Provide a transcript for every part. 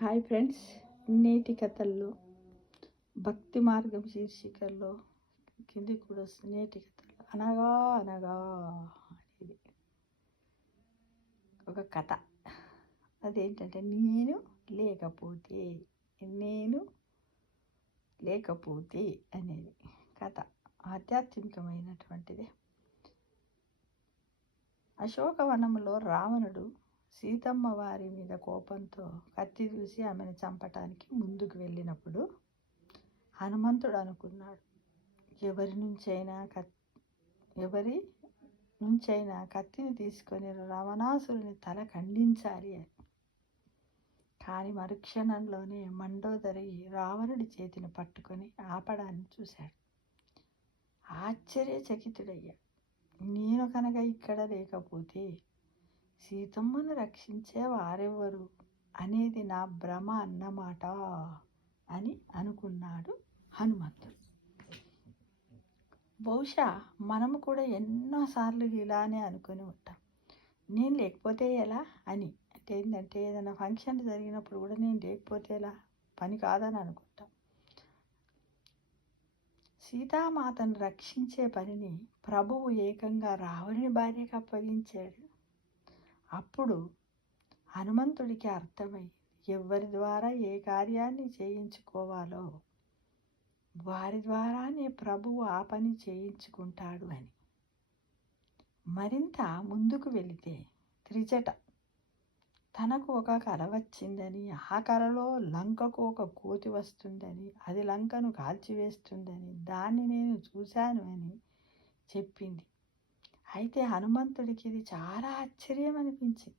Hi friends, నేటి కథల్లో భక్తి మార్గం శీర్షికల్లో కింది కూడా వస్తుంది. నేటి కథల్లో అనగా అనగా అనేది ఒక కథ. అదేంటంటే నేను లేకపోతే అనేది కథ. ఆధ్యాత్మికమైనటువంటిది. అశోకవనంలో రావణుడు సీతమ్మ వారి మీద కోపంతో కత్తి దూసి ఆమెను చంపటానికి ముందుకు వెళ్ళినప్పుడు హనుమంతుడు అనుకున్నాడు, ఎవరి నుంచైనా కత్తిని తీసుకొని రావణాసురుని తల ఖండించాలి అని. కానీ మరుక్షణంలోనే మండోదరి రావణుడి చేతిని పట్టుకొని ఆపడాన్ని చూశాడు. ఆశ్చర్యచకితుడయ్యాడు. నేను కనుక ఇక్కడ లేకపోతే సీతమ్మను రక్షించే వారెవ్వరు అనేది నా భ్రమ అన్నమాట అని అనుకున్నాడు హనుమంతుడు. బహుశా మనము కూడా ఎన్నోసార్లు ఇలానే అనుకుని ఉంటాం, నేను లేకపోతే ఎలా అని. అంటే ఏంటంటే ఏదైనా ఫంక్షన్ జరిగినప్పుడు కూడా నేను లేకపోతే ఎలా, పని కాదని అనుకుంటాం. సీతామాతను రక్షించే పనిని ప్రభువు ఏకంగా రావణుని భార్యకు అప్పగించాడు. అప్పుడు హనుమంతుడికి అర్థమై ఎవరి ద్వారా ఏ కార్యాన్ని చేయించుకోవాలో వారి ద్వారానే ప్రభువు ఆ పని చేయించుకుంటాడు అని. మరింత ముందుకు వెళితే త్రిజట తనకు ఒక కల వచ్చిందని, ఆ కలలో లంకకు ఒక కోతి వస్తుందని, అది లంకను కాల్చివేస్తుందని, దాన్ని నేను చూశాను అని చెప్పింది. అయితే హనుమంతుడికి ఇది చాలా ఆశ్చర్యం అనిపించింది.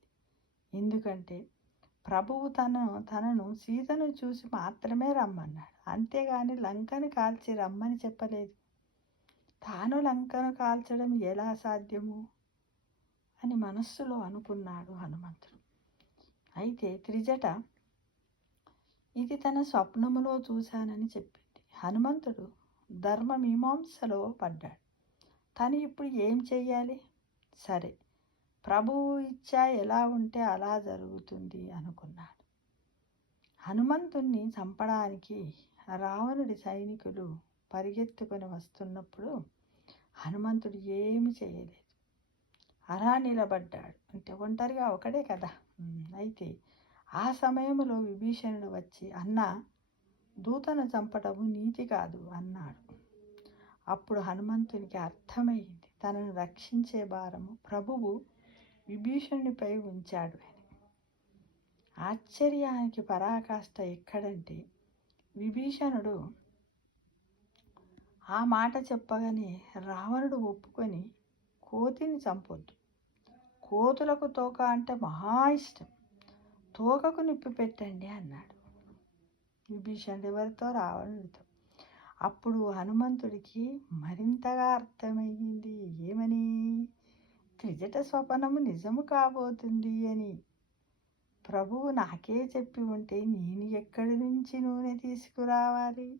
ఎందుకంటే ప్రభువు తనను సీతను చూసి మాత్రమే రమ్మన్నాడు, అంతేగాని లంకను కాల్చి రమ్మని చెప్పలేదు. తాను లంకను కాల్చడం ఎలా సాధ్యము అని మనస్సులో అనుకున్నాడు హనుమంతుడు. అయితే త్రిజట ఇది తన స్వప్నములో చూశానని చెప్పింది. హనుమంతుడు ధర్మమీమాంసలో పడ్డాడు. తను ఇప్పుడు ఏం చెయ్యాలి? సరే, ప్రభువు ఇచ్చా ఎలా ఉంటే అలా జరుగుతుంది అనుకున్నాడు. హనుమంతుణ్ణి చంపడానికి రావణుడి సైనికులు పరిగెత్తుకొని వస్తున్నప్పుడు హనుమంతుడు ఏమి చేయలేదు, అలా నిలబడ్డాడు. అంటే ఒంటరిగా ఒకడే కదా. అయితే ఆ సమయంలో విభీషణుడు వచ్చి, అన్నా, దూతను చంపటము నీతి కాదు అన్నాడు. అప్పుడు హనుమంతునికి అర్థమైంది, తనను రక్షించే భారము ప్రభువు విభీషణునిపై ఉంచాడు అని. ఆశ్చర్యానికి పరాకాష్ట ఎక్కడంటే, విభీషణుడు ఆ మాట చెప్పగానే రావణుడు ఒప్పుకొని కోతిని చంపొద్దు, కోతులకు తోక అంటే మహా ఇష్టం, తోకకు నిప్పు పెట్టండి అన్నాడు విభీషణుడు. ఎవరితో? రావణుడితో. అప్పుడు హనుమంతుడికి మరింతగా అర్థమయ్యింది. ఏమని? త్రిజట స్వప్నము నిజము కాబోతుంది అని. ప్రభువు నాకే చెప్పి ఉంటే నేను ఎక్కడి నుంచి నూనె తీసుకురావాలి,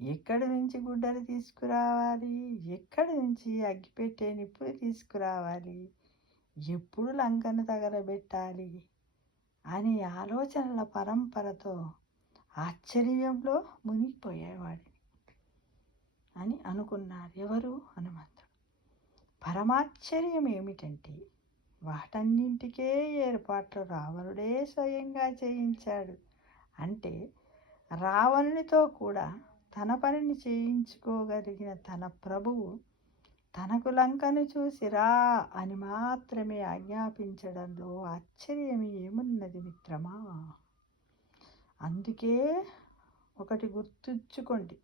ఎక్కడి నుంచి గుడ్డలు తీసుకురావాలి, ఎక్కడి నుంచి అగ్గిపెట్టే నిప్పులు తీసుకురావాలి, ఎప్పుడు లంకను తగలబెట్టాలి అని ఆలోచనల పరంపరతో ఆశ్చర్యంలో మునిగిపోయేవాడిని అని అనుకున్నారు. ఎవరు? హనుమంతుడు. పరమాశ్చర్యం ఏమిటంటే వాటన్నింటికే ఏర్పాట్లు రావణుడే స్వయంగా చేయించాడు. అంటే రావణునితో కూడా తన పనిని చేయించుకోగలిగిన తన ప్రభువు తనకు లంకను చూసి రా అని మాత్రమే ఆజ్ఞాపించడంలో ఆశ్చర్యం ఏమున్నది మిత్రమా? అందుకే ఒకటి గుర్తుంచుకోండి,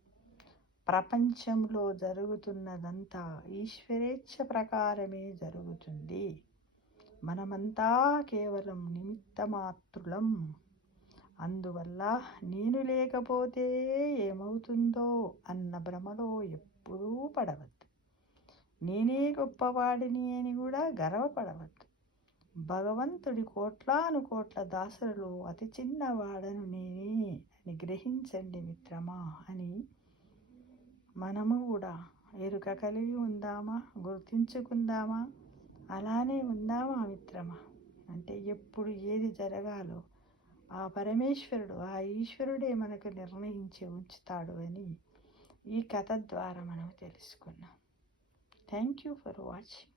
ప్రపంచంలో జరుగుతున్నదంతా ఈశ్వరేచ్ఛ ప్రకారమే జరుగుతుంది. మనమంతా కేవలం నిమిత్తమాత్రులం. అందువల్ల నేను లేకపోతే ఏమవుతుందో అన్న భ్రమలో ఎప్పుడూ పడవద్దు. నేనే గొప్పవాడిని అని కూడా గర్వపడవద్దు. భగవంతుడి కోట్లాను కోట్ల దాసులలో అతి చిన్నవాడను నేనే అని గ్రహించండి మిత్రమా అని మనము కూడా ఎరుక కలిగి ఉందామా, గుర్తించుకుందామా, అలానే ఉందామా మిత్రమా? అంటే ఎప్పుడు ఏది జరగాలో ఆ పరమేశ్వరుడు, ఆ ఈశ్వరుడే మనకు నిర్ణయించి ఉంచుతాడు అని ఈ కథ ద్వారా మనం తెలుసుకున్నాం. Thank you for watching.